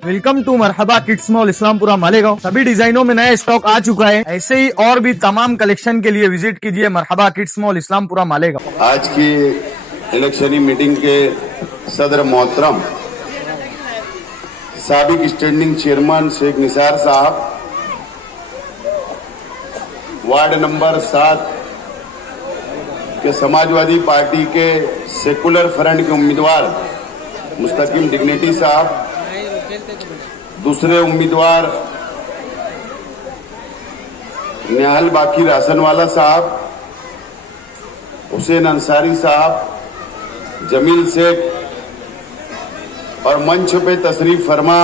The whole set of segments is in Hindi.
Welcome to Marhaba kids mall Islampura Malegaon. सभी डिजाइनों में नया स्टॉक आ चुका है। ऐसे ही और भी तमाम कलेक्शन के लिए विजिट कीजिए मरहबा किड्स मॉल इस्लामपुरा मालेगांव। आज की इलेक्शनी मीटिंग के सदर मोहतरम साबिक स्टैंडिंग चेयरमैन शेख निसार साहब, वार्ड नंबर 7 के समाजवादी पार्टी के सेकुलर फ्रंट के उम्मीदवार मुस्तकीम डिग्निटी साहब, दूसरे उम्मीदवार निहाल बाकी रासनवाला साहब, हुसैन अंसारी साहब, जमील शेख और मंच पे तशरीफ फरमा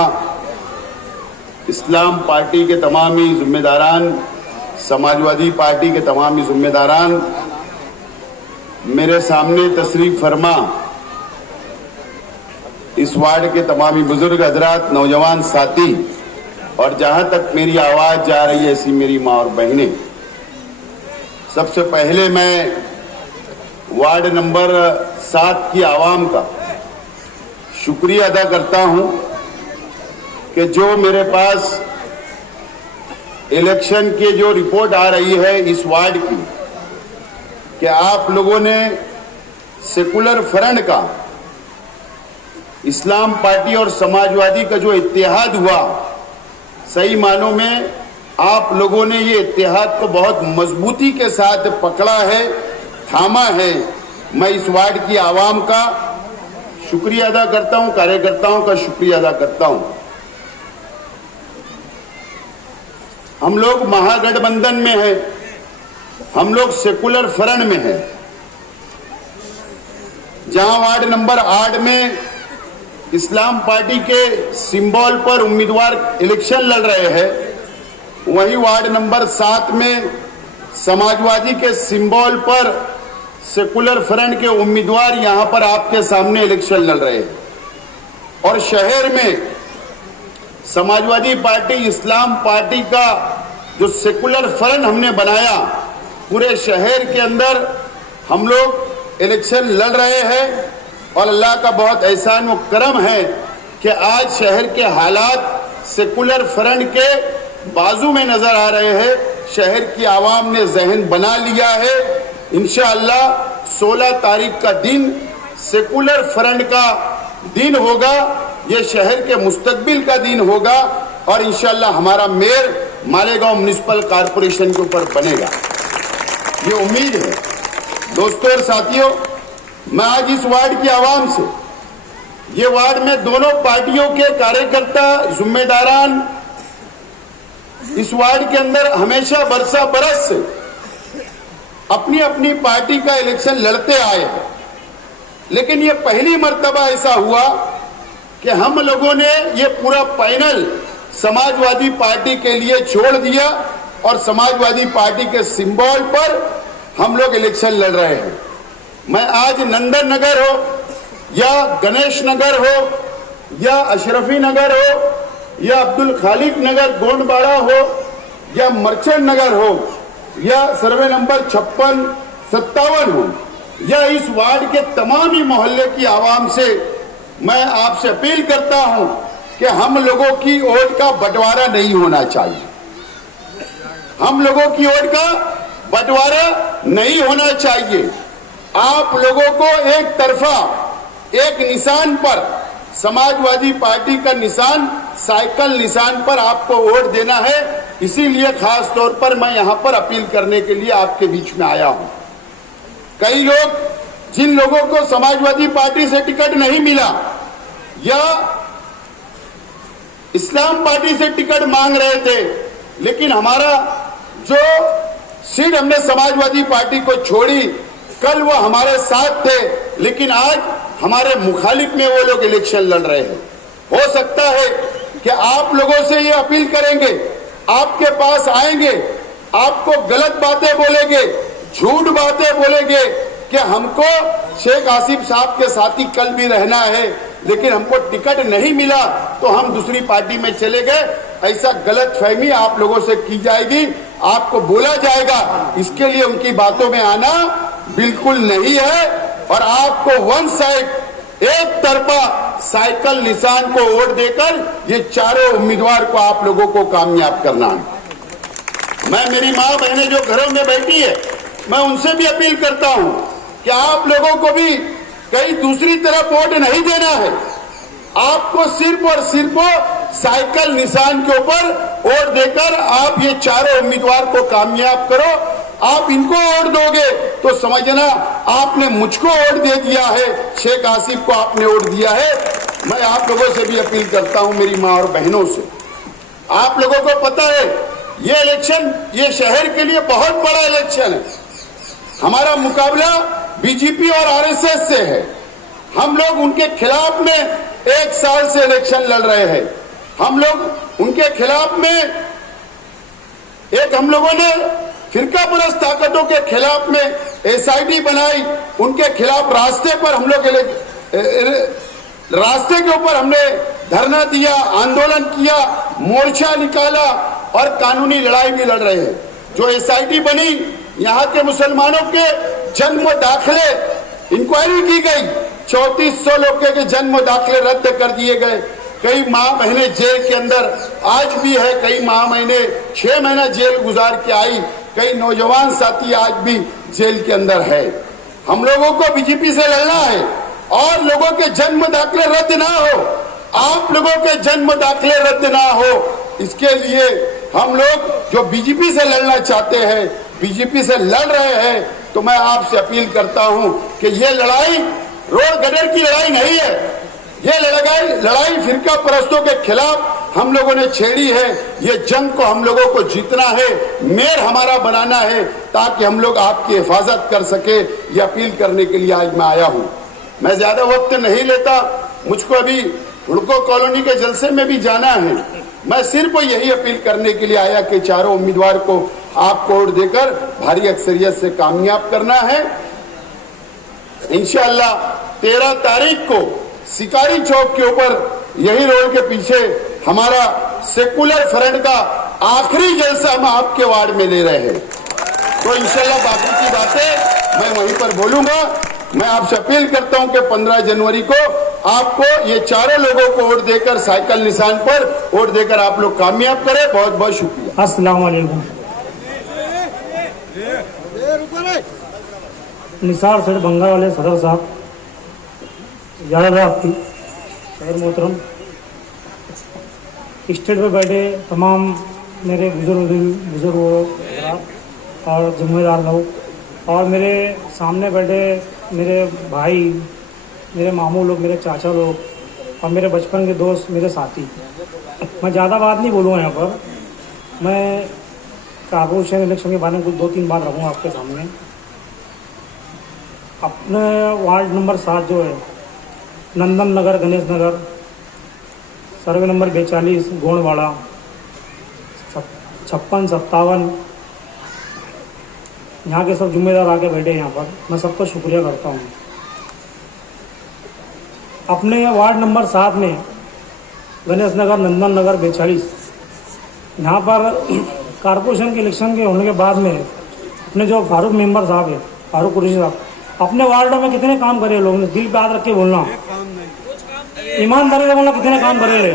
इस्लाम पार्टी के तमामी जिम्मेदारान, समाजवादी पार्टी के तमामी जिम्मेदारान, मेरे सामने तशरीफ फरमा इस वार्ड के तमामी बुजुर्ग हजरात, नौजवान साथी और जहां तक मेरी आवाज जा रही है ऐसी मेरी मां और बहनें, सबसे पहले मैं वार्ड नंबर 7 की आवाम का शुक्रिया अदा करता हूं कि जो मेरे पास इलेक्शन की जो रिपोर्ट आ रही है इस वार्ड की, कि आप लोगों ने सेकुलर फ्रंट का, इस्लाम पार्टी और समाजवादी का जो इत्तेहाद हुआ, सही मानों में आप लोगों ने ये इत्तेहाद को बहुत मजबूती के साथ पकड़ा है, थामा है। मैं इस वार्ड की आवाम का शुक्रिया अदा करता हूं, कार्यकर्ताओं का शुक्रिया अदा करता हूं। हम लोग महागठबंधन में हैं, हम लोग सेकुलर फ्रंट में हैं। जहां वार्ड नंबर 8 में इस्लाम पार्टी के सिंबल पर उम्मीदवार इलेक्शन लड़ रहे हैं, वहीं वार्ड नंबर 7 में समाजवादी के सिंबल पर सेकुलर फ्रंट के उम्मीदवार यहां पर आपके सामने इलेक्शन लड़ रहे हैं। और शहर में समाजवादी पार्टी, इस्लाम पार्टी का जो सेकुलर फ्रंट हमने बनाया, पूरे शहर के अंदर हम लोग इलेक्शन लड़ रहे हैं। और अल्लाह का बहुत एहसान व करम है कि आज शहर के हालात सेकुलर फ्रंट के बाजू में नजर आ रहे हैं। शहर की आवाम ने जहन बना लिया है, इंशाअल्लाह 16 तारीख का दिन सेकुलर फ्रंट का दिन होगा, ये शहर के मुस्तकबिल का दिन होगा और इंशाअल्लाह हमारा मेयर मालेगांव म्युनिसिपल कॉरपोरेशन के ऊपर बनेगा, ये उम्मीद है। दोस्तों और साथियों, मैं आज इस वार्ड की आवाम से, ये वार्ड में दोनों पार्टियों के कार्यकर्ता, जिम्मेदारान इस वार्ड के अंदर हमेशा बरसा बरस से अपनी अपनी पार्टी का इलेक्शन लड़ते आए हैं, लेकिन ये पहली मर्तबा ऐसा हुआ कि हम लोगों ने ये पूरा पैनल समाजवादी पार्टी के लिए छोड़ दिया और समाजवादी पार्टी के सिंबल पर हम लोग इलेक्शन लड़ रहे हैं। मैं आज नंदन नगर हो या गणेश नगर हो या अशरफी नगर हो या अब्दुल खालिक नगर गोंडबाड़ा हो या मर्चेंट नगर हो या सर्वे नंबर 56, 57 हो, या इस वार्ड के तमाम ही मोहल्ले की आवाम से मैं आपसे अपील करता हूं कि हम लोगों की वोट का बंटवारा नहीं होना चाहिए। हम लोगों की वोट का बंटवारा नहीं होना चाहिए। आप लोगों को एक तरफा, एक निशान पर, समाजवादी पार्टी का निशान, साइकिल निशान पर आपको वोट देना है। इसीलिए खास तौर पर मैं यहां पर अपील करने के लिए आपके बीच में आया हूं। कई लोग, जिन लोगों को समाजवादी पार्टी से टिकट नहीं मिला या इस्लाम पार्टी से टिकट मांग रहे थे, लेकिन हमारा जो सीट हमने समाजवादी पार्टी को छोड़ी, कल वो हमारे साथ थे, लेकिन आज हमारे मुखालिफ में वो लोग इलेक्शन लड़ रहे हैं। हो सकता है कि आप लोगों से ये अपील करेंगे, आपके पास आएंगे, आपको गलत बातें बोलेंगे, झूठ बातें बोलेंगे कि हमको शेख आसिफ साहब के साथ ही कल भी रहना है, लेकिन हमको टिकट नहीं मिला तो हम दूसरी पार्टी में चले गए। ऐसा गलत फहमी आप लोगों से की जाएगी, आपको बोला जाएगा। इसके लिए उनकी बातों में आना बिल्कुल नहीं है और आपको वन साइड, एक तरफा साइकिल निशान को वोट देकर ये चारों उम्मीदवार को आप लोगों को कामयाब करना है। मैं मेरी माँ बहनें जो घरों में बैठी है, मैं उनसे भी अपील करता हूं कि आप लोगों को भी कहीं दूसरी तरफ वोट नहीं देना है। आपको सिर्फ और सिर्फ साइकिल निशान के ऊपर वोट देकर आप ये चारों उम्मीदवार को कामयाब करो। आप इनको वोट दोगे तो समझना आपने मुझको वोट दे दिया है, शेख आसिफ को आपने वोट दिया है। मैं आप लोगों से भी अपील करता हूं, मेरी माँ और बहनों से, आप लोगों को पता है ये इलेक्शन ये शहर के लिए बहुत बड़ा इलेक्शन है। हमारा मुकाबला बीजेपी और आरएसएस से है। हम लोग उनके खिलाफ में 1 साल से इलेक्शन लड़ रहे हैं। हम लोग उनके खिलाफ में हम लोगों ने फिरका परस्त ताकतों के खिलाफ में एसआईटी बनाई, उनके खिलाफ रास्ते पर हम लोग रास्ते के ऊपर हमने धरना दिया, आंदोलन किया, मोर्चा निकाला और कानूनी लड़ाई भी लड़ रहे हैं। जो एसआईटी बनी, यहाँ के मुसलमानों के जन्म दाखिले इंक्वायरी की गई, 3400 लोग के जन्म दाखिले रद्द कर दिए गए। कई माँ बहनें जेल के अंदर आज भी है, कई माँ बहनें 6 महीना जेल गुजार के आई, कई नौजवान साथी आज भी जेल के अंदर है। हम लोगों को बीजेपी से लड़ना है और लोगों के जन्म दाखिले रद्द ना हो, आप लोगों के जन्म दाखिले रद्द ना हो, इसके लिए हम लोग जो बीजेपी से लड़ना चाहते हैं, बीजेपी से लड़ रहे हैं, तो मैं आपसे अपील करता हूं कि ये लड़ाई रोड गटर की लड़ाई नहीं है। ये लड़ाई फिरका परस्तों के खिलाफ हम लोगों ने छेड़ी है। ये जंग को हम लोगों को जीतना है, मेयर हमारा बनाना है, ताकि हम लोग आपकी हिफाजत कर सके। ये अपील करने के लिए आज मैं आया हूं। मैं ज्यादा वक्त नहीं लेता, मुझको अभी हुड़को कॉलोनी के जलसे में भी जाना है। मैं सिर्फ यही अपील करने के लिए आया कि चारों उम्मीदवार को आपको वोट देकर भारी अक्सरियत से कामयाब करना है। इंशाअल्लाह 13 तारीख को शिकारी चौक के ऊपर यही रोड के पीछे हमारा सेकुलर फ्रंट का आखिरी जलसा हम आपके वार्ड में ले रहे हैं। तो इंशाअल्लाह बाकी की बातें मैं वहीं पर बोलूंगा। मैं आपसे अपील करता हूं कि 15 जनवरी को आपको ये चारों लोगों को वोट देकर साइकिल निशान पर वोट देकर आप लोग कामयाब करें। बहुत बहुत शुक्रिया। अस्सलाम वालेकुम। निसार सेठ बंगा वाले सदर साहब, इजाज़त है आपकी। खैर मोहतरम, स्टेज पर बैठे तमाम मेरे बुजुर्ग और जिम्मेदार लोग और मेरे सामने बैठे मेरे भाई, मेरे मामू लोग, मेरे चाचा लोग और मेरे बचपन के दोस्त, मेरे साथी, मैं ज़्यादा बात नहीं बोलूँगा यहाँ पर। मैं कॉर्पोरेशन इलेक्शन के बारे में कुछ 2-3 बात रखूँगा आपके सामने। अपने वार्ड नंबर 7 जो है, नंदन नगर, गणेश नगर, सर्वे नंबर 42, गोंडवाड़ा, 56-57, यहाँ के सब जिम्मेदार आके बैठे हैं यहाँ पर। मैं सबका शुक्रिया करता हूँ। अपने वार्ड नंबर 7 में गणेश नगर, नंदन नगर, 42, यहाँ पर कॉर्पोरेशन के इलेक्शन के होने के बाद में अपने जो फारूक मेंबर साहब है, फारूक कुरैशी साहब, अपने वार्डों में कितने काम करे लोगों ने, दिल पे हाथ रख के बोलना, ईमानदारी से बोलना, कितने काम करे रहे।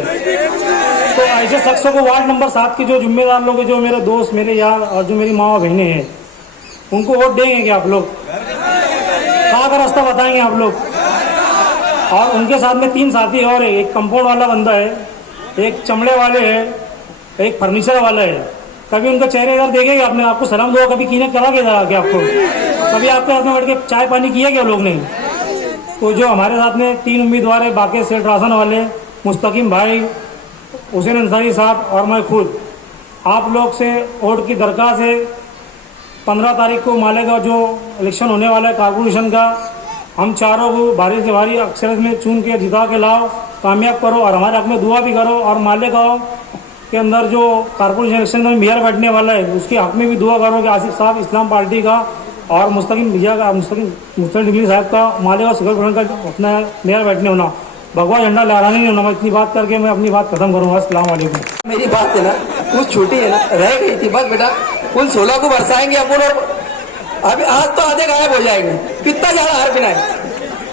तो ऐसे शख्सों को वार्ड नंबर 7 के जो जिम्मेदार लोग हैं, जो मेरे दोस्त, मेरे यार और जो मेरी माँ और बहनें हैं, उनको वोट देंगे क्या आप लोग? कहाँ का रास्ता बताएंगे आप लोग? और उनके साथ में 3 साथी और है, एक कंपाउंड वाला बंदा है, एक चमड़े वाले है, एक फर्नीचर वाला है। कभी उनका चेहरे इधर देखे आपने? आपको सलाम दुआ कभी किने करा क्या आपको? कभी आपके साथ में बैठ के चाय पानी किया क्या लोग ने? तो जो हमारे साथ में 3 उम्मीदवार है, बाकी सेठ राशन वाले, मुस्तकीम भाई, हुसैन अंसारी साहब और मैं खुद, आप लोग से वोट की दरख्वास्त है। 15 तारीख को मालेगांव जो इलेक्शन होने वाला है कॉर्पोरेशन का, हम चारों को भारी से भारी अक्षर में चुन के जिता के लाओ, कामयाब करो और हमारे हक में दुआ भी करो। और मालेगांव के अंदर जो कॉर्पोरेशन इलेक्शन में मेयर बैठने वाला है, उसके हक में भी दुआ करो कि आसिफ साहब इस्लाम पार्टी का और मुस्तकीम भैया का, मुस्तकीम डिग्री साहब का मालेगांव सिविल फ्रंट का अपना मेयर बैठने होना, भगवा झंडा लहराने नहीं होना। मैं इतनी बात करके मैं अपनी बात खत्म करूँगा। अस्सलाम वालेकुम। मेरी बात है ना, कुछ छोटी है ना, रह गई थी बस बेटा। कुल 16 को बरसाएंगे अपन और अभी आज तो आधे गायब हो जाएंगे। कितना ज्यादा हार बिना है,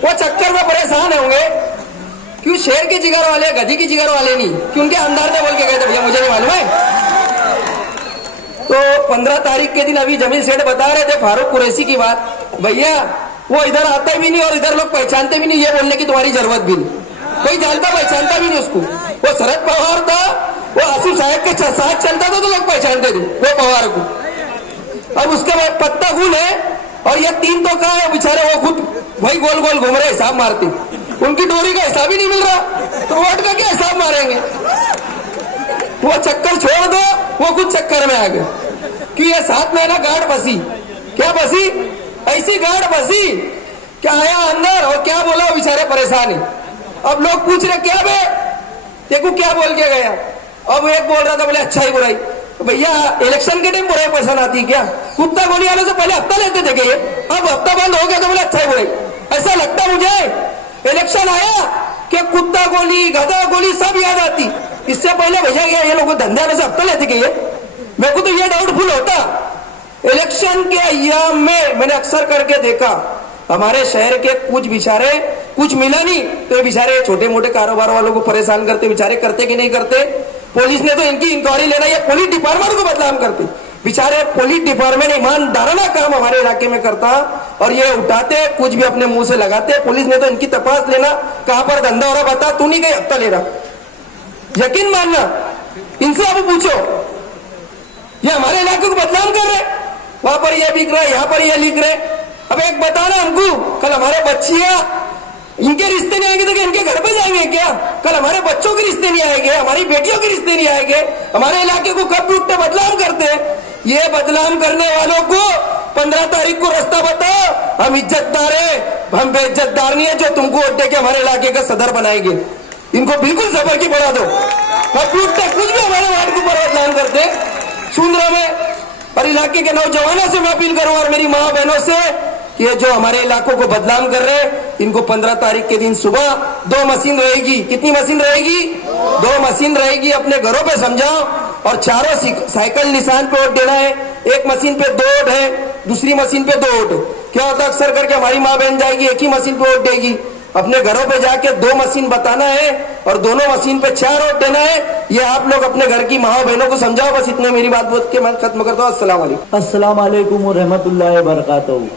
वो चक्कर में परेशान होंगे। क्यों शेर के जिगर वाले, गधी की जिगर वाले नहीं? क्यों उनके अंदर थे बोल के गए थे? भैया मुझे नहीं मालूम है। तो 15 तारीख के दिन अभी जमील सेठ बता रहे थे फारूक कुरैशी की बात। भैया वो इधर आता भी नहीं और इधर लोग पहचानते भी नहीं, ये बोलने की तुम्हारी जरूरत भी नहीं, कोई जानता पहचानता भी नहीं उसको। वो शरद पवार था, वो आसिफ साहब के साथ चलता था तो लोग पहचानते थे वो पवार को। अब उसके बाद पत्ता गुल है और ये तीन तो कहा है बेचारे, वो खुद वही गोल गोल घूम रहे, हिसाब मारते, उनकी डोरी का हिसाब ही नहीं मिल रहा, तो वोट का क्या हिसाब मारेंगे? वो चक्कर छोड़ दो, वो खुद चक्कर में आ गए। कि ये 7 महीना गार्ड बसी, क्या बसी? ऐसी गार्ड बसी क्या आया अंदर और क्या बोला, वो बेचारे परेशान है। अब लोग पूछ रहे क्या बे देखो क्या बोल के गया। अब एक बोल रहा था बोले अच्छा ही बुराई। तो भैया इलेक्शन के टाइम बुराई पसंद आती है क्या? कुत्ता गोली आने से पहले हफ्ता लेते थे ये, अब हफ्ता बंद हो गया तो बोले अच्छा ही बुराई। ऐसा लगता मुझे इलेक्शन आया कि कुत्ता गोली, गधा गोली सब याद आती। इससे पहले भैया ये लोग धंधे आने से हफ्ता लेते कि ये, मेरे को तो ये डाउटफुल होता। इलेक्शन के अय्याम में मैंने अक्सर करके देखा हमारे शहर के कुछ बेचारे, कुछ मिला नहीं तो ये बेचारे छोटे मोटे कारोबार वालों को परेशान करते, बेचारे करते कि नहीं करते? पुलिस ने तो इनकी इंक्वायरी लेना, ये पुलिस डिपार्टमेंट को बदनाम करते। बेचारे पुलिस डिपार्टमेंट ईमानदाराना काम हमारे इलाके में करता और ये उठाते कुछ भी अपने मुंह से लगाते। पुलिस ने तो इनकी तपास लेना, कहां पर धंधा हो रहा बता, तू नहीं कहीं हफ्ता ले रहा, यकीन मानना। इनसे अब पूछो, ये हमारे इलाके को बदनाम कर रहे, वहां पर ये बिक रहा है, यहां पर ये लिख रहे। अब एक बताना हमको, कल हमारे बच्चियां इनके रिश्ते नहीं आएंगे तो क्या इनके घर पे जाएंगे क्या? कल हमारे बच्चों के रिश्ते नहीं आएंगे, हमारी बेटियों के रिश्ते नहीं आएंगे। हमारे इलाके को कब लूटते, बदनाम करते हैं। ये बदनाम करने वालों को 15 तारीख को रास्ता बताओ। हम इज्जतदार है, हम बेइज्जतदार नहीं है जो तुमको वोट देके हमारे इलाके का सदर बनाएंगे। इनको बिल्कुल सबर की बढ़ा दो। कब लूटते कुछ भी हमारे वार्ड के ऊपर बदनाम करते सुन रहे में। और इलाके के नौजवानों से मैं अपील करूं और मेरी माँ बहनों से, ये जो हमारे इलाकों को बदनाम कर रहे हैं इनको 15 तारीख के दिन सुबह 2 मशीन रहेगी। कितनी मशीन रहेगी? 2 मशीन रहेगी। अपने घरों पे समझाओ और चारों साइकिल निशान पे वोट देना है। एक मशीन पे 2 वोट है, दूसरी मशीन पे 2 वोट। क्या होता है अक्सर करके हमारी माँ बहन जाएगी एक ही मशीन पे वोट देगी। अपने घरों पे जाके 2 मशीन बताना है और दोनों मशीन पे 4 वोट देना है। ये आप लोग अपने घर की माँ बहनों को समझाओ। बस इतने मेरी बात बोल के मैं खत्म करता हूँ। अस्सलाम वालेकुम व रहमतुल्लाहि व बरकातहू।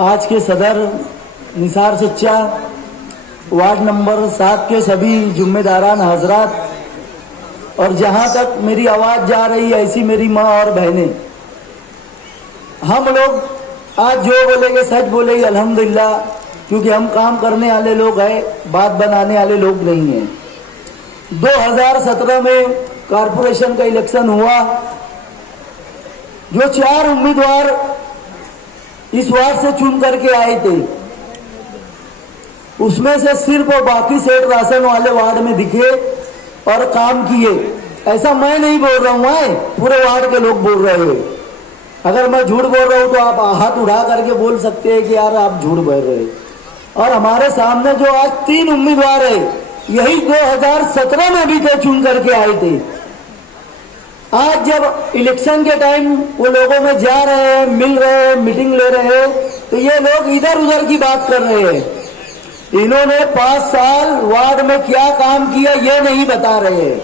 आज के सदर निसार सच्चा, वार्ड नंबर 7 के सभी जिम्मेदारान हजरात और जहां तक मेरी आवाज जा रही है ऐसी मेरी माँ और बहनें, हम लोग आज जो बोलेंगे सच बोलेंगे अल्हम्दुलिल्लाह, क्योंकि हम काम करने वाले लोग हैं, बात बनाने वाले लोग नहीं हैं। 2017 में कारपोरेशन का इलेक्शन हुआ, जो 4 उम्मीदवार इस वार्ड से चुन करके आए थे, उसमें से सिर्फ और बाकी सेठ राशन वाले वार्ड में दिखे और काम किए। ऐसा मैं नहीं बोल रहा हूं, पूरे वार्ड के लोग बोल रहे हैं। अगर मैं झूठ बोल रहा हूं तो आप हाथ उठा करके बोल सकते हैं कि यार आप झूठ बोल रहे हैं। और हमारे सामने जो आज 3 उम्मीदवार है, यही 2017 में भी थे, चुन करके आए थे। आज जब इलेक्शन के टाइम वो लोगों में जा रहे हैं, मिल रहे हैं, मीटिंग ले रहे हैं, तो ये लोग इधर उधर की बात कर रहे हैं। इन्होंने 5 साल वार्ड में क्या काम किया ये नहीं बता रहे हैं।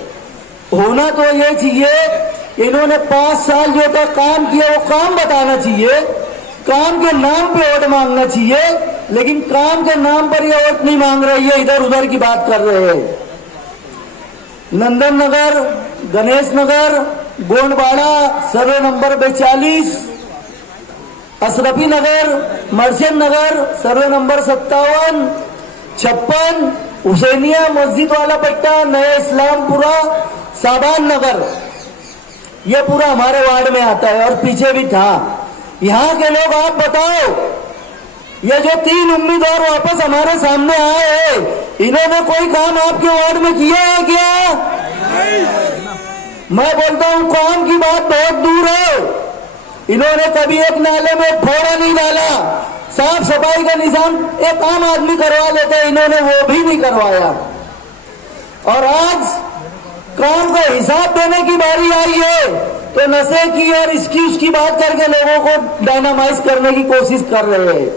होना तो ये चाहिए, इन्होंने 5 साल जो तक काम किया वो काम बताना चाहिए। काम के नाम पे वोट मांगना चाहिए, लेकिन काम के नाम पर ये वोट नहीं मांग रही है, इधर उधर की बात कर रहे हैं। नंदन नगर, गणेश नगर, गोंडवाड़ा सर्वे नंबर 42, अशरफी नगर, मर्चेंट नगर सर्वे नंबर 57, 56, हुसैनिया मस्जिद वाला पट्टा, नया इस्लामपुरा, साबान नगर, ये पूरा हमारे वार्ड में आता है और पीछे भी था। यहाँ के लोग आप बताओ, ये जो 3 उम्मीदवार वापस हमारे सामने आए हैं, इन्होंने कोई काम आपके वार्ड में किया है क्या? मैं बोलता हूं काम की बात बहुत दूर है। इन्होंने कभी एक नाले में फोड़ा नहीं डाला, साफ सफाई का निजाम एक आम आदमी करवा लेता है, इन्होंने वो भी नहीं करवाया। और आज काम का हिसाब देने की बारी आई है तो नशे की और इसकी उसकी बात करके लोगों को डायनामाइज करने की कोशिश कर रहे हैं।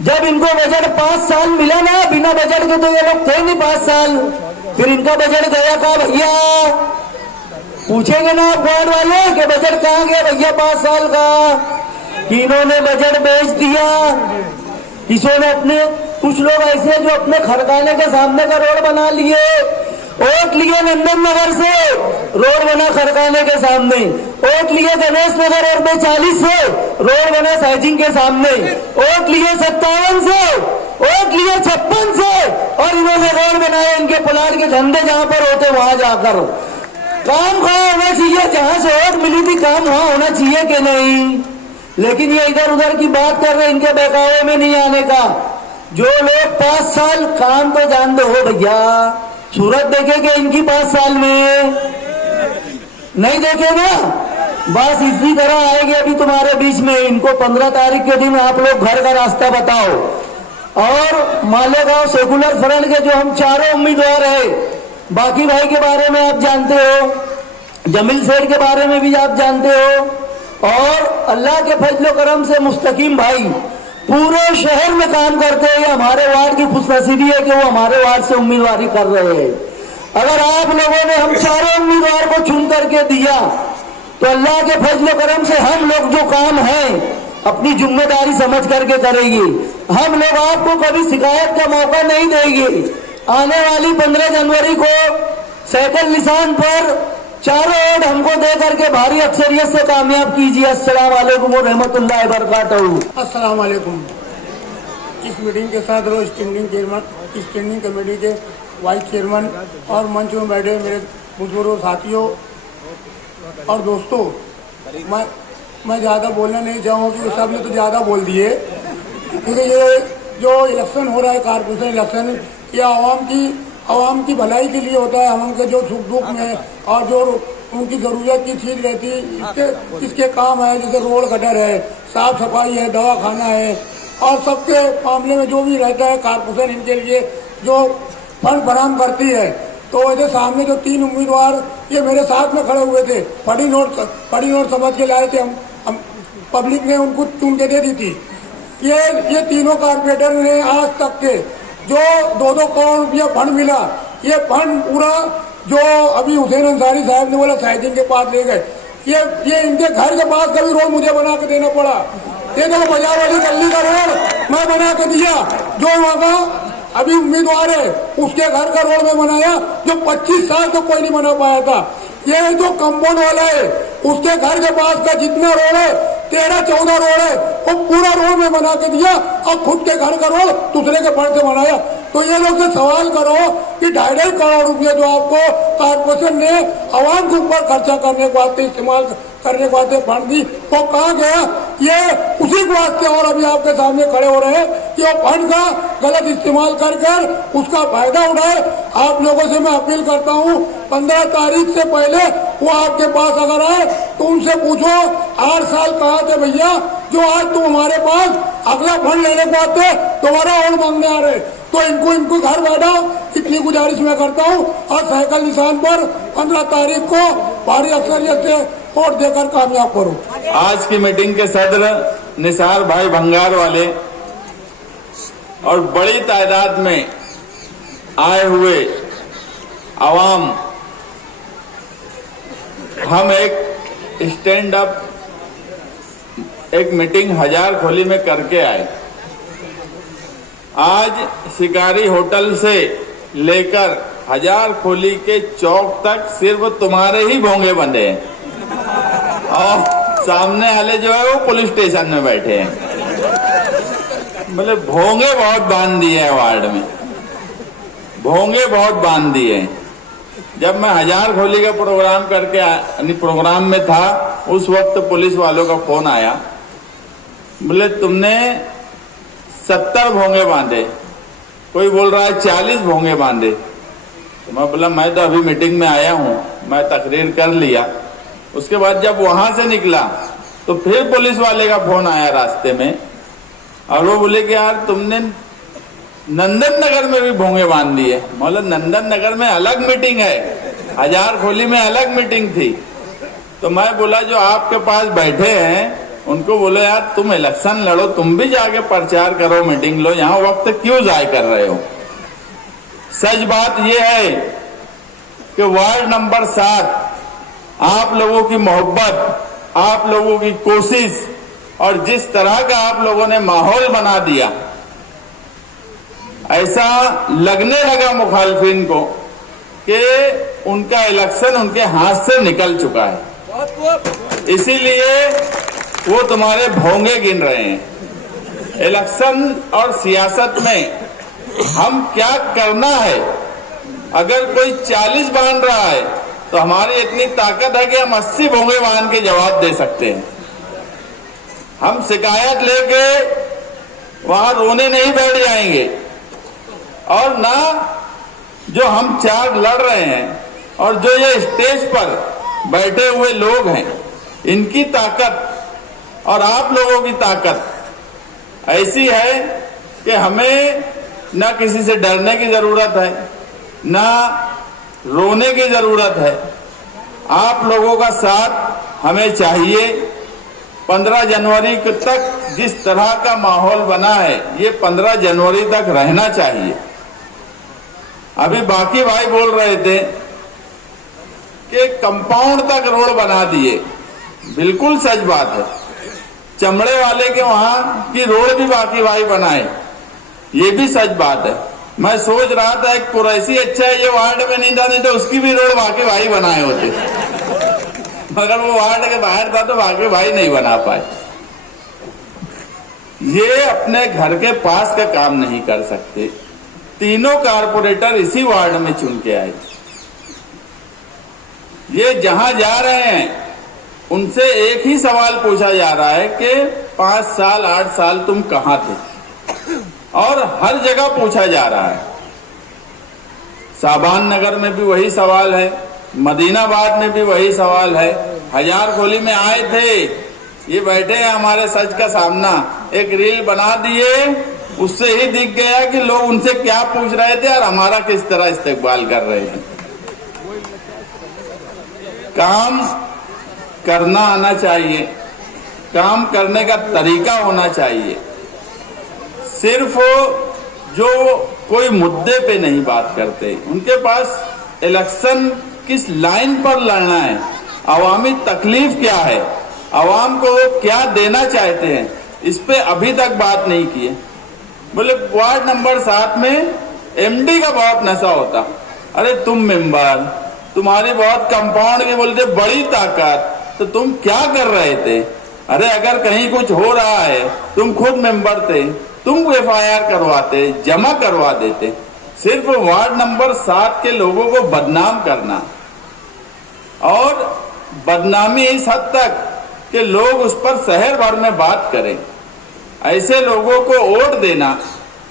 जब इनको बजट 5 साल मिला ना, बिना बजट के तो ये लोग थे नहीं 5 साल, फिर इनका बजट गया कहाँ भैया? पूछेंगे ना आप वार्ड वाले कि बजट कहाँ गया भैया 5 साल का? कि इन्होंने बजट बेच दिया। किसी ने अपने, कुछ लोग ऐसे जो अपने खड़काने के सामने का रोड बना लिए, वोट लिए नंदन नगर से, रोड बना खड़काने के सामने, वोट लिए गणेश नगर और 40 से, रोड बना साइजिंग के सामने, वोट लिए 57 से, वोट लिए 56 से, और इन्होंने रोड बनाए इनके प्लाट के धंधे जहां पर होते वहां जाकर। काम कहाँ होना चाहिए? जहां से वोट मिली थी काम वहां होना चाहिए कि नहीं? लेकिन ये इधर उधर की बात कर रहे, इनके बहकावे में नहीं आने का। जो लोग 5 साल काम तो जान दो हो भैया, सूरत देखेंगे इनकी 5 साल में नहीं देखे ना, बस इसी तरह आएंगे अभी तुम्हारे बीच में। इनको 15 तारीख के दिन आप लोग घर का रास्ता बताओ। और मालेगांव सेकुलर फ्रंट के जो हम चारों उम्मीदवार है, बाकी भाई के बारे में आप जानते हो, जमील सेठ के बारे में भी आप जानते हो, और अल्लाह के फजलो करम से मुस्तकीम भाई पूरे शहर में काम करते हैं। हमारे वार्ड की खुशनसीबी है कि वो हमारे वार्ड से उम्मीदवारी कर रहे हैं। अगर आप लोगों ने हम चारों उम्मीदवार को चुन करके दिया तो अल्लाह के फजलो करम से हम लोग जो काम है अपनी जिम्मेदारी समझ करके करेंगे। हम लोग आपको कभी शिकायत का मौका नहीं देंगे। आने वाली 15 जनवरी को साइकिल निशान पर चारों ओर हमको दे करके भारी अक्सरियत से कामयाब कीजिए। अस्सलाम वालेकुम व रहमतुल्लाहि व बरकातहू। अस्सलाम वालेकुम। इस मीटिंग के साथ रोज स्टैंडिंग कमेटी के वाइस चेयरमैन और मंच में बैठे मेरे बुजुर्ग साथियों और दोस्तों, मैं ज़्यादा बोलना नहीं चाहूँगा क्योंकि सब ने तो ज़्यादा बोल दिए। क्योंकि ये जो इलेक्शन हो रहा है, कारपोरेशन इलेक्शन, ये आवाम की भलाई के लिए होता है। हम उनके जो सुख दुख में और जो उनकी ज़रूरत की चीज़ रहती है इसके काम है। जैसे रोड गटर है, साफ सफाई है, दवा खाना है, और सबके मामले में जो भी रहता है कारपोरेशन इनके लिए जो फंड फराहम करती है। तो वैसे सामने जो 3 उम्मीदवार ये मेरे साथ में खड़े हुए थे, फटी नोट समझ के लाए थे हम पब्लिक ने उनको चुन के दे दी थी। ये तीनों कारपोरेटर ने आज तक के जो 2-2 करोड़ रुपया फंड मिला, ये फंड पूरा जो अभी हुसैन अंसारी साहब ने बोला साइजिंग के पास ले गए, ये इनके घर के पास का भी रोड मुझे बना के देना पड़ा। ये तो बाजार वाली गली का रोड मैं बना के दिया। जो वहाँ का अभी उम्मीदवार है उसके घर का रोड में बनाया, जो 25 साल तो कोई नहीं बना पाया था। ये जो कंपाउंड वाला है उसके घर के पास का जितना रोड है 13-14 रोड है, वो पूरा रोड में बना के दिया, और खुद के घर का रोड दूसरे के फंड से बनाया। तो ये लोग से सवाल करो कि 2.5 करोड़ रुपये जो आपको कारपोरेशन ने आवाम के ऊपर खर्चा करने के वास्ते, इस्तेमाल करने के वास्ते फंड दी, वो कहाँ गया? ये उसी के वास्ते और अभी आपके सामने खड़े हो रहे हैं कि वो फंड का गलत इस्तेमाल कर उसका फायदा उठाए। आप लोगों से मैं अपील करता हूँ, 15 तारीख से पहले वो आपके पास अगर आए तो उनसे पूछो 8 साल कहाँ थे भैया, जो आज तुम हमारे पास अगला फंड लेने को आते दोबारा और मांगने आ रहे। तो इनको घर बैठा इतनी गुजारिश मैं करता हूँ, और साइकिल निशान पर 15 तारीख को भारी अक्सरियत से वोट देकर कामयाब करो। आज की मीटिंग के सदर निसार भाई भंगार वाले और बड़ी तादाद में आए हुए आवाम, हम एक स्टैंड अप एक मीटिंग हजार खोली में करके आए। आज शिकारी होटल से लेकर हजार खोली के चौक तक सिर्फ तुम्हारे ही भोंगे बंधे हैं, और सामने वाले जो है वो पुलिस स्टेशन में बैठे हैं। मतलब भोंगे बहुत बांध दिए हैं वार्ड में, भोंगे बहुत बांध दिए हैं। जब मैं हजार खोली का प्रोग्राम करके प्रोग्राम में था, उस वक्त पुलिस वालों का फोन आया, बोले तुमने 70 भोंगे बांधे, कोई बोल रहा है 40 भोंगे बांधे। तो मैं बोला मैं तो अभी मीटिंग में आया हूं, मैं तकरीर कर लिया। उसके बाद जब वहां से निकला तो फिर पुलिस वाले का फोन आया रास्ते में, और वो बोले कि यार तुमने नंदन नगर में भी भोंगे बांध दिए। मतलब नंदन नगर में अलग मीटिंग है, हजार खोली में अलग मीटिंग थी। तो मैं बोला जो आपके पास बैठे हैं उनको बोलो यार तुम इलेक्शन लड़ो, तुम भी जाके प्रचार करो, मीटिंग लो, यहाँ वक्त क्यों जाया कर रहे हो। सच बात यह है कि वार्ड नंबर 7 आप लोगों की मोहब्बत, आप लोगों की कोशिश और जिस तरह का आप लोगों ने माहौल बना दिया, ऐसा लगने लगा मुखालफिन को कि उनका इलेक्शन उनके हाथ से निकल चुका है, इसीलिए वो तुम्हारे भोंगे गिन रहे हैं। इलेक्शन और सियासत में हम क्या करना है, अगर कोई 40 बांध रहा है तो हमारी इतनी ताकत है कि हम 80 भोंगे बांध के जवाब दे सकते हैं। हम शिकायत लेके वहां रोने नहीं बैठ जाएंगे, और ना जो हम 4 लड़ रहे हैं और जो ये स्टेज पर बैठे हुए लोग हैं, इनकी ताकत और आप लोगों की ताकत ऐसी है कि हमें ना किसी से डरने की जरूरत है, ना रोने की जरूरत है। आप लोगों का साथ हमें चाहिए। 15 जनवरी तक जिस तरह का माहौल बना है, ये 15 जनवरी तक रहना चाहिए। अभी बाकी भाई बोल रहे थे कि कंपाउंड तक रोड बना दिए, बिल्कुल सच बात है। चमड़े वाले के वहां की रोड भी बाकी भाई बनाए, ये भी सच बात है। मैं सोच रहा था एक कुरैशी अच्छा है, ये वार्ड में नहीं था, नहीं तो उसकी भी रोड बाकी भाई बनाए होते, मगर वो वार्ड के बाहर था तो बाकी भाई नहीं बना पाए। ये अपने घर के पास का काम नहीं कर सकते। तीनों कारपोरेटर इसी वार्ड में चुन के आए। ये जहां जा रहे हैं उनसे एक ही सवाल पूछा जा रहा है कि 5 साल 8 साल तुम कहां थे, और हर जगह पूछा जा रहा है। साबान नगर में भी वही सवाल है, मदीनाबाद में भी वही सवाल है। हजारखोली में आए थे, ये बैठे हैं हमारे सच का सामना, एक रील बना दिए, उससे ही दिख गया कि लोग उनसे क्या पूछ रहे थे और हमारा किस तरह इस्तेकबाल कर रहे थे। काम करना आना चाहिए, काम करने का तरीका होना चाहिए। सिर्फ जो कोई मुद्दे पे नहीं बात करते, उनके पास इलेक्शन किस लाइन पर लड़ना है, अवामी तकलीफ क्या है, अवाम को क्या देना चाहते हैं, इस पे अभी तक बात नहीं की है। बोले वार्ड नंबर 7 में एमडी का बहुत नशा होता। अरे तुम मेंबर, तुम्हारी बहुत कंपाउंड की बोलते बड़ी ताकत, तो तुम क्या कर रहे थे? अरे अगर कहीं कुछ हो रहा है, तुम खुद मेंबर थे, तुम एफआईआर करवाते, जमा करवा देते। सिर्फ वार्ड नंबर 7 के लोगों को बदनाम करना, और बदनामी इस हद तक कि लोग उस पर शहर भर में बात करें, ऐसे लोगों को वोट देना,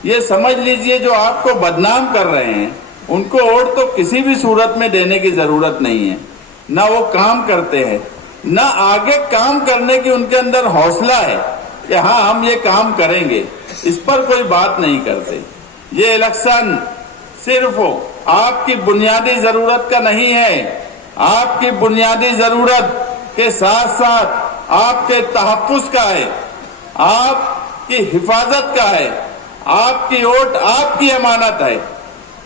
ये समझ लीजिए जो आपको बदनाम कर रहे हैं उनको वोट तो किसी भी सूरत में देने की जरूरत नहीं है। ना वो काम करते हैं, ना आगे काम करने की उनके अंदर हौसला है कि हाँ हम ये काम करेंगे, इस पर कोई बात नहीं करते। ये इलेक्शन सिर्फ आपकी बुनियादी जरूरत का नहीं है, आपकी बुनियादी जरूरत के साथ साथ आपके तहफ्फुज़ का है, आपकी हिफाजत का है। आपकी वोट आपकी अमानत है।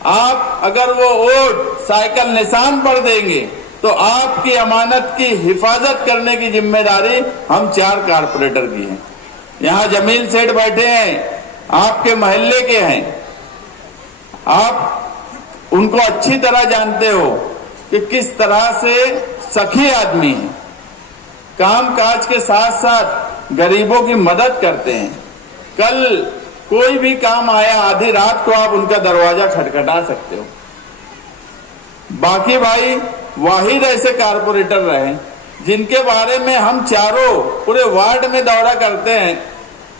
आप अगर वो वोट साइकिल निशान पर देंगे तो आपकी अमानत की हिफाजत करने की जिम्मेदारी हम 4 कारपोरेटर की है। यहाँ जमील सेठ बैठे हैं, आपके मोहल्ले के हैं, आप उनको अच्छी तरह जानते हो कि किस तरह से सखी आदमी है, काम काज के साथ साथ गरीबों की मदद करते हैं। कल कोई भी काम आया, आधी रात को आप उनका दरवाजा खटखटा सकते हो। बाकी भाई वाहिद ऐसे कारपोरेटर रहे जिनके बारे में हम चारों पूरे वार्ड में दौरा करते हैं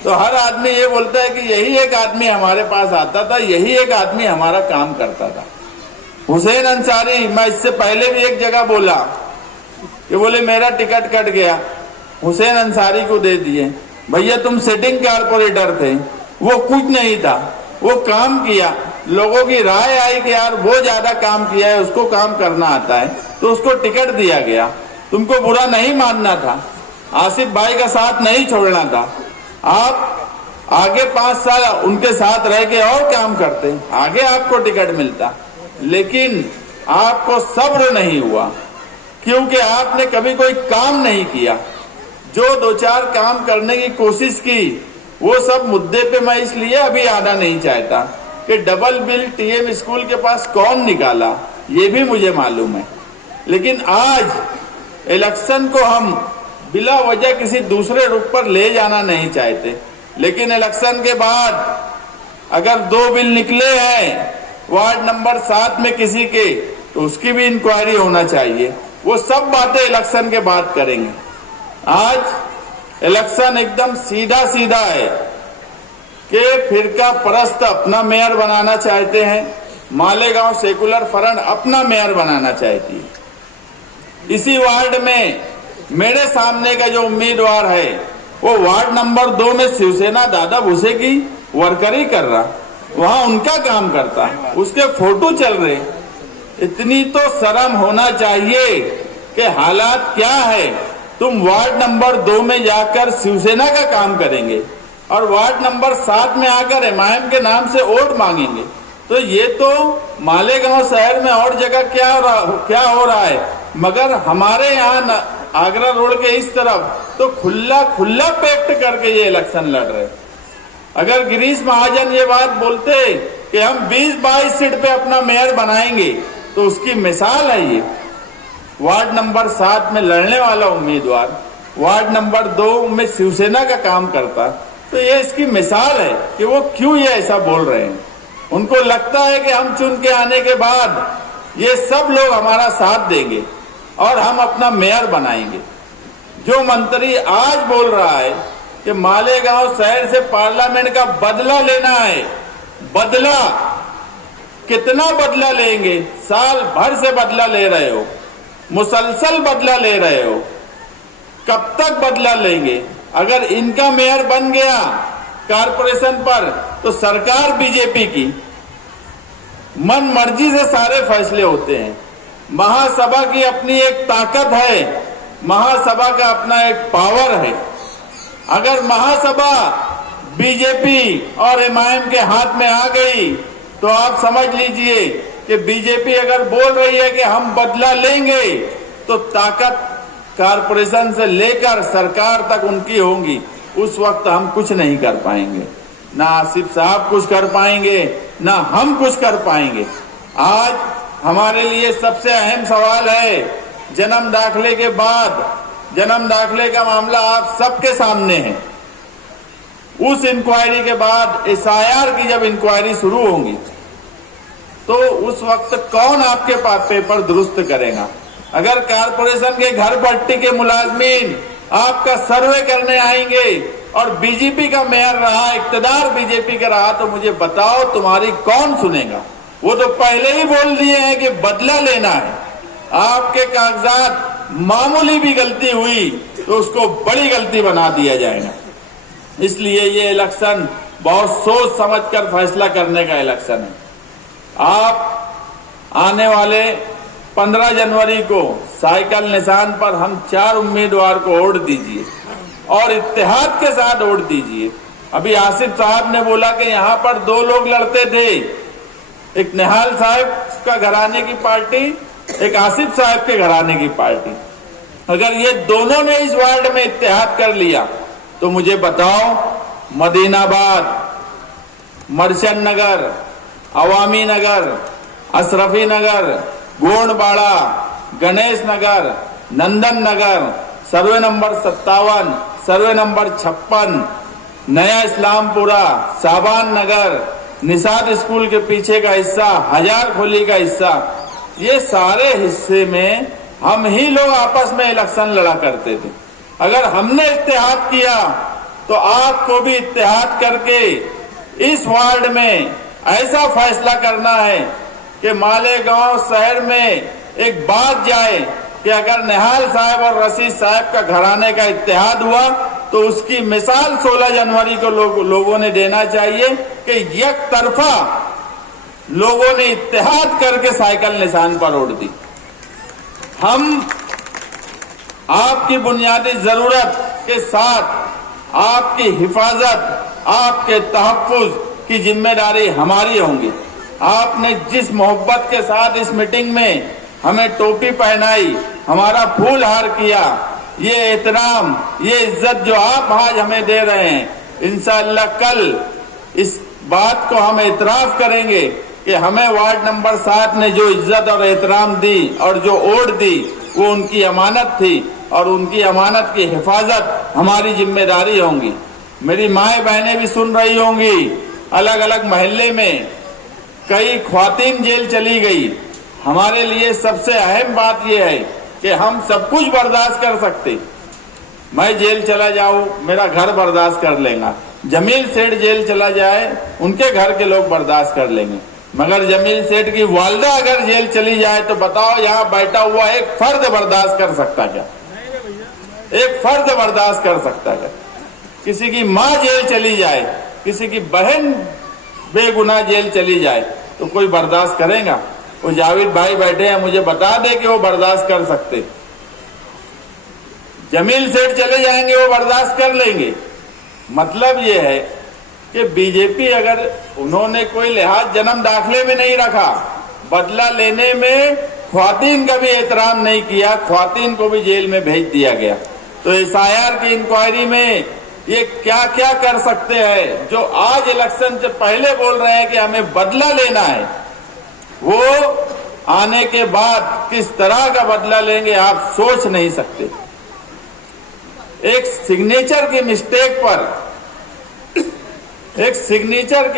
तो हर आदमी ये बोलता है कि यही एक आदमी हमारे पास आता था, यही एक आदमी हमारा काम करता था। हुसैन अंसारी, मैं इससे पहले भी एक जगह बोला कि बोले मेरा टिकट कट गया, हुसैन अंसारी को दे दिए। भैया तुम सिटिंग कारपोरेटर थे, वो कुछ नहीं था, वो काम किया, लोगों की राय आई कि यार वो ज्यादा काम किया है, उसको काम करना आता है, तो उसको टिकट दिया गया। तुमको बुरा नहीं मानना था, आसिफ भाई का साथ नहीं छोड़ना था। आप आगे 5 साल उनके साथ रह के और काम करते, आगे आपको टिकट मिलता, लेकिन आपको सब्र नहीं हुआ क्योंकि आपने कभी कोई काम नहीं किया। जो 2-4 काम करने की कोशिश की वो सब मुद्दे पे मैं इसलिए अभी आना नहीं चाहता कि डबल बिल टीएम स्कूल के पास कौन निकाला ये भी मुझे मालूम है, लेकिन आज इलेक्शन को हम बिला वजह किसी दूसरे रुख पर ले जाना नहीं चाहते। लेकिन इलेक्शन के बाद अगर 2 बिल निकले हैं वार्ड नंबर 7 में किसी के, तो उसकी भी इंक्वायरी होना चाहिए। वो सब बातें इलेक्शन के बाद करेंगे। आज इलेक्शन एकदम सीधा सीधा है कि फिरका परस्त अपना मेयर बनाना चाहते हैं, मालेगांव सेकुलर फ्रंट अपना मेयर बनाना चाहती है। इसी वार्ड में मेरे सामने का जो उम्मीदवार है वो वार्ड नंबर 2 में शिवसेना दादा भूसे की वर्करी कर रहा, वहां उनका काम करता, उसके फोटो चल रहे। इतनी तो शर्म होना चाहिए कि हालात क्या है। तुम वार्ड नंबर 2 में जाकर शिवसेना का काम करेंगे और वार्ड नंबर 7 में आकर एमआईएम के नाम से वोट मांगेंगे, तो ये तो मालेगांव शहर में और जगह क्या हो रहा है, मगर हमारे यहाँ आगरा रोड के इस तरफ तो खुला पैक्ट करके ये इलेक्शन लड़ रहे। अगर गिरीश महाजन ये बात बोलते कि हम 20-22 सीट पे अपना मेयर बनाएंगे, तो उसकी मिसाल है ये। वार्ड नंबर 7 में लड़ने वाला उम्मीदवार वार्ड नंबर 2 में शिवसेना का काम करता, तो ये इसकी मिसाल है कि वो क्यों ये ऐसा बोल रहे हैं। उनको लगता है कि हम चुन के आने के बाद ये सब लोग हमारा साथ देंगे और हम अपना मेयर बनाएंगे। जो मंत्री आज बोल रहा है कि मालेगांव शहर से पार्लियामेंट का बदला लेना है, बदला कितना बदला लेंगे? साल भर से बदला ले रहे हो, मुसलसल बदला ले रहे हो, कब तक बदला लेंगे? अगर इनका मेयर बन गया कारपोरेशन पर तो सरकार बीजेपी की, मन मर्जी से सारे फैसले होते हैं। महासभा की अपनी एक ताकत है, महासभा का अपना एक पावर है। अगर महासभा बीजेपी और एमआईएम के हाथ में आ गई तो आप समझ लीजिए कि बीजेपी अगर बोल रही है कि हम बदला लेंगे, तो ताकत कारपोरेशन से लेकर सरकार तक उनकी होगी। उस वक्त हम कुछ नहीं कर पाएंगे, ना आसिफ साहब कुछ कर पाएंगे, ना हम कुछ कर पाएंगे। आज हमारे लिए सबसे अहम सवाल है जन्म दाखिले के बाद, जन्म दाखिले का मामला आप सबके सामने है। उस इंक्वायरी के बाद एसआईआर की जब इंक्वायरी शुरू होगी तो उस वक्त कौन आपके पास पेपर दुरुस्त करेगा? अगर कारपोरेशन के घर पट्टी के मुलाजमीन आपका सर्वे करने आएंगे और बीजेपी का मेयर रहा, इक्तदार बीजेपी का रहा, तो मुझे बताओ तुम्हारी कौन सुनेगा? वो तो पहले ही बोल दिए हैं कि बदला लेना है। आपके कागजात मामूली भी गलती हुई तो उसको बड़ी गलती बना दिया जाएगा। इसलिए ये इलेक्शन बहुत सोच समझकर फैसला करने का इलेक्शन है। आप आने वाले 15 जनवरी को साइकिल निशान पर हम 4 उम्मीदवार को वोट दीजिए और इत्तेहाद के साथ वोट दीजिए। अभी आसिफ साहब ने बोला कि यहाँ पर 2 लोग लड़ते थे, एक निहाल साहब का घराने की पार्टी, एक आसिफ साहब के घराने की पार्टी। अगर ये दोनों ने इस वार्ड में इत्तेहाद कर लिया तो मुझे बताओ, मदीनाबाद, मर्चेंट नगर, अवामी नगर, अशरफी नगर, गोंडबाड़ा, गणेश नगर, नंदन नगर, सर्वे नंबर 57, सर्वे नंबर 56, नया इस्लामपुरा, साबान नगर, निषाद स्कूल के पीछे का हिस्सा, हजार खोली का हिस्सा, ये सारे हिस्से में हम ही लोग आपस में इलेक्शन लड़ा करते थे। अगर हमने इत्तेहाद किया तो आपको भी इत्तेहाद करके इस वार्ड में ऐसा फैसला करना है कि मालेगांव शहर में एक बात जाए कि अगर निहाल साहब और रशीद साहब का घराने का इत्तेहाद हुआ तो उसकी मिसाल 16 जनवरी को लोगों ने देना चाहिए कि एक तरफा लोगों ने इत्तेहाद करके साइकिल निशान पर वोट दी। हम आपकी बुनियादी जरूरत के साथ आपकी हिफाजत, आपके तहफ्फुज की जिम्मेदारी हमारी होगी। आपने जिस मोहब्बत के साथ इस मीटिंग में हमें टोपी पहनाई, हमारा फूल हार किया, ये एहतराम, ये इज्जत जो आप आज हमें दे रहे हैं, इंशाअल्लाह कल इस बात को हम एतराफ करेंगे कि हमें वार्ड नंबर 7 ने जो इज्जत और एहतराम दी और जो ओट दी वो उनकी अमानत थी और उनकी अमानत की हिफाजत हमारी जिम्मेदारी होंगी। मेरी माएं बहनें भी सुन रही होंगी, अलग अलग मोहल्ले में कई ख्वातीन जेल चली गई। हमारे लिए सबसे अहम बात यह है कि हम सब कुछ बर्दाश्त कर सकते। मैं जेल चला जाऊं, मेरा घर बर्दाश्त कर लेगा। जमील सेठ जेल चला जाए, उनके घर के लोग बर्दाश्त कर लेंगे। मगर जमील सेठ की वालदा अगर जेल चली जाए तो बताओ यहाँ बैठा हुआ एक फर्द बर्दाश्त कर सकता क्या? एक फर्द बर्दाश्त कर सकता क्या? किसी की माँ जेल चली जाए, किसी की बहन बेगुनाह जेल चली जाए तो कोई बर्दाश्त करेगा? वो जावेद भाई बैठे हैं, मुझे बता दे कि वो बर्दाश्त कर सकते। जमील सेठ चले जाएंगे, वो बर्दाश्त कर लेंगे। मतलब ये है कि बीजेपी अगर उन्होंने कोई लिहाज जन्म दाखिले में नहीं रखा, बदला लेने में ख्वातीन का भी एहतराम नहीं किया, ख्वातीन को भी जेल में भेज दिया गया। तो SIR की इंक्वायरी में ये क्या क्या कर सकते हैं जो आज इलेक्शन से पहले बोल रहे हैं कि हमें बदला लेना है, वो आने के बाद किस तरह का बदला लेंगे आप सोच नहीं सकते। एक सिग्नेचर की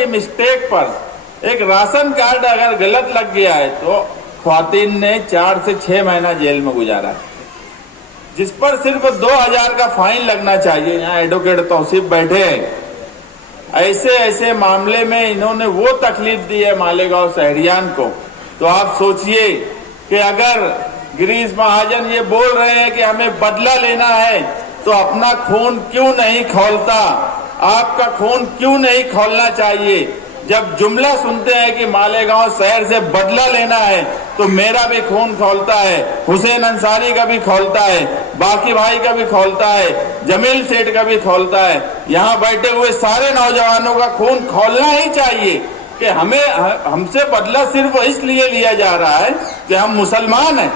मिस्टेक पर एक राशन कार्ड अगर गलत लग गया है तो ख्वातीन ने 4 से 6 महीना जेल में गुजारा है, जिस पर सिर्फ 2000 का फाइन लगना चाहिए। यहाँ एडवोकेट तौसीफ बैठे हैं। ऐसे ऐसे मामले में इन्होंने वो तकलीफ दी है मालेगांव शहरियान को। तो आप सोचिए कि अगर गिरीश महाजन ये बोल रहे हैं कि हमें बदला लेना है तो अपना खून क्यों नहीं खौलता? आपका खून क्यों नहीं खौलना चाहिए? जब जुमला सुनते हैं कि मालेगांव शहर से बदला लेना है तो मेरा भी खून खौलता है, हुसैन अंसारी का भी खौलता है, बाकी भाई का भी खौलता है, जमील सेठ का भी खौलता है। यहाँ बैठे हुए सारे नौजवानों का खून खौलना ही चाहिए कि हमसे बदला सिर्फ इसलिए लिया जा रहा है कि हम मुसलमान हैं।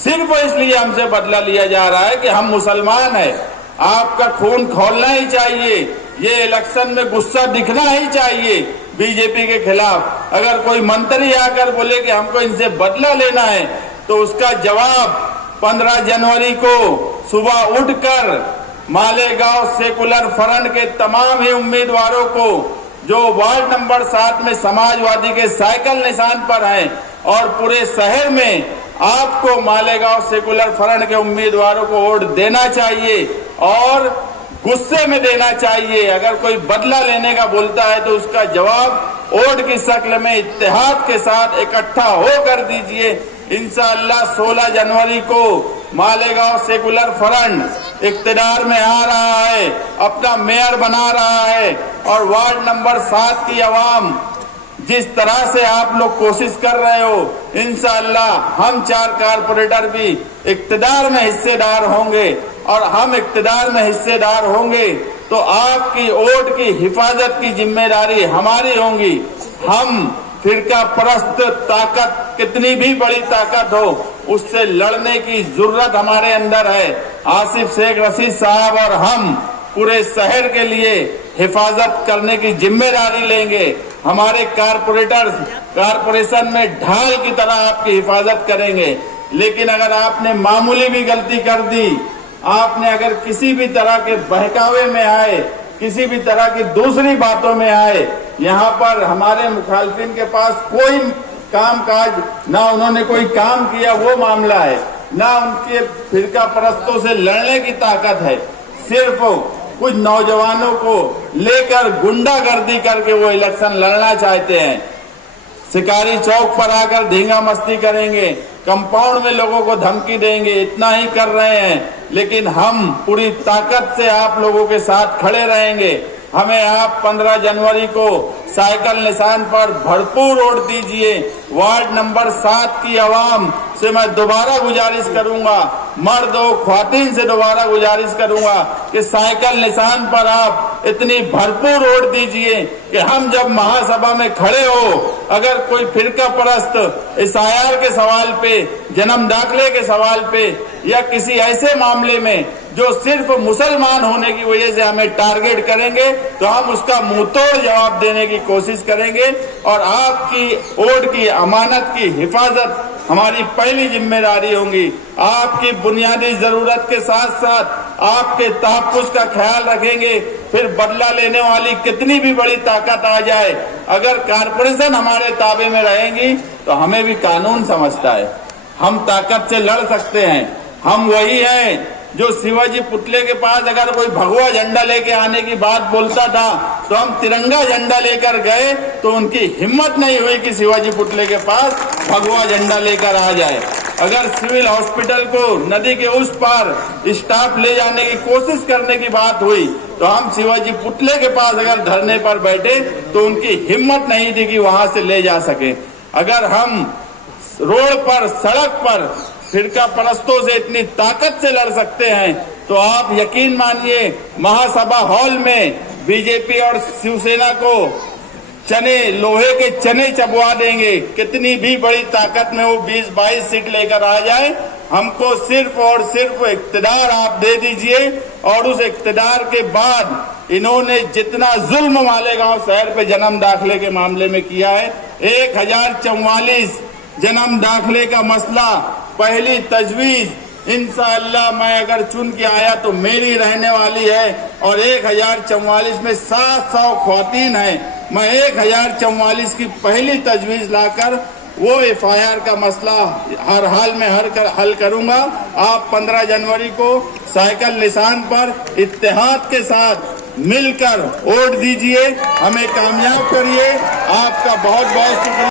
सिर्फ इसलिए हमसे बदला लिया जा रहा है कि हम मुसलमान हैं। आपका खून खौलना ही चाहिए। ये इलेक्शन में गुस्सा दिखना ही चाहिए बीजेपी के खिलाफ। अगर कोई मंत्री आकर बोले कि हमको इनसे बदला लेना है तो उसका जवाब 15 जनवरी को सुबह उठकर मालेगांव सेकुलर फ्रंट के तमाम ही उम्मीदवारों को जो वार्ड नंबर 7 में समाजवादी के साइकिल निशान पर हैं और पूरे शहर में आपको मालेगांव सेकुलर फ्रंट के उम्मीदवारों को वोट देना चाहिए और गुस्से में देना चाहिए। अगर कोई बदला लेने का बोलता है तो उसका जवाब वोट की शक्ल में इत्तेहाद के साथ इकट्ठा होकर दीजिए। इंशाअल्लाह 16 जनवरी को मालेगांव सेकुलर फ्रंट इक्तिदार में आ रहा है, अपना मेयर बना रहा है और वार्ड नंबर 7 की आवाम जिस तरह से आप लोग कोशिश कर रहे हो, इंशाअल्लाह हम 4 कारपोरेटर भी इक्तिदार में हिस्सेदार होंगे और हम इक्तिदार में हिस्सेदार होंगे तो आपकी वोट की हिफाजत की जिम्मेदारी हमारी होगी। हम फिरका परस्त ताकत कितनी भी बड़ी ताकत हो उससे लड़ने की जरूरत हमारे अंदर है। आसिफ शेख रशीद साहब और हम पूरे शहर के लिए हिफाजत करने की जिम्मेदारी लेंगे। हमारे कारपोरेशन में ढाल की तरह आपकी हिफाजत करेंगे। लेकिन अगर आपने मामूली भी गलती कर दी, आपने अगर किसी भी तरह के बहकावे में आए, किसी भी तरह की दूसरी बातों में आए, यहाँ पर हमारे मुखालफिन के पास कोई काम काज ना उन्होंने कोई काम किया वो मामला है, ना उनके फिरका परस्तों से लड़ने की ताकत है। सिर्फ कुछ नौजवानों को लेकर गुंडागर्दी करके वो इलेक्शन लड़ना चाहते हैं। शिकारी चौक पर आकर धींगा मस्ती करेंगे, कंपाउंड में लोगों को धमकी देंगे, इतना ही कर रहे हैं। लेकिन हम पूरी ताकत से आप लोगों के साथ खड़े रहेंगे। हमें आप 15 जनवरी को साइकिल निशान पर भरपूर वोट दीजिए। वार्ड नंबर 7 की आवाम से मैं दोबारा गुजारिश करूंगा, मर्द हो ख्वातीन से दोबारा गुजारिश करूंगा कि साइकिल निशान पर आप इतनी भरपूर वोट दीजिए कि हम जब महासभा में खड़े हो, अगर कोई फिरका परस्त एसआईआर के सवाल पे, जन्म दाखिले के सवाल पे या किसी ऐसे मामले में जो सिर्फ मुसलमान होने की वजह से हमें टारगेट करेंगे, तो हम उसका मुंहतोड़ जवाब देने की कोशिश करेंगे। और आपकी वोट की अमानत की हिफाजत हमारी पहली जिम्मेदारी होगी। आपकी बुनियादी जरूरत के साथ साथ आपके तहफ्फुज़ का ख्याल रखेंगे। फिर बदला लेने वाली कितनी भी बड़ी ताकत आ जाए, अगर कारपोरेशन हमारे ताबे में रहेंगी तो हमें भी कानून समझता है, हम ताकत से लड़ सकते हैं। हम वही हैं जो शिवाजी पुतले के पास अगर कोई भगवा झंडा लेके आने की बात बोलता था तो हम तिरंगा झंडा लेकर गए, तो उनकी हिम्मत नहीं हुई कि शिवाजी पुतले के पास भगवा झंडा लेकर आ जाए। अगर सिविल हॉस्पिटल को नदी के उस पार स्टाफ ले जाने की कोशिश करने की बात हुई तो हम शिवाजी पुतले के पास अगर धरने पर बैठे तो उनकी हिम्मत नहीं थी कि वहां से ले जा सके। अगर हम रोड पर, सड़क पर फिरका परस्तों से इतनी ताकत से लड़ सकते हैं तो आप यकीन मानिए महासभा हॉल में बीजेपी और शिवसेना को लोहे के चने चबवा देंगे। कितनी भी बड़ी ताकत में वो 20-22 सीट लेकर आ जाए, हमको सिर्फ और सिर्फ इक्तदार आप दे दीजिए। और उस इक्तदार के बाद इन्होंने जितना जुल्म मालेगांव शहर पे जन्म दाखिले के मामले में किया है, 1044 जन्म दाखिले का मसला, पहली तजवीज इंशाअल्लाह मैं अगर चुन के आया तो मेरी रहने वाली है। और 1044 में 700 ख्वातीन है। मैं 1044 की पहली तजवीज लाकर वो एफआईआर का मसला हर हाल में हल करूंगा। आप 15 जनवरी को साइकिल निशान पर इत्तेहाद के साथ मिलकर वोट दीजिए, हमें कामयाब करिए। आपका बहुत बहुत शुक्रिया।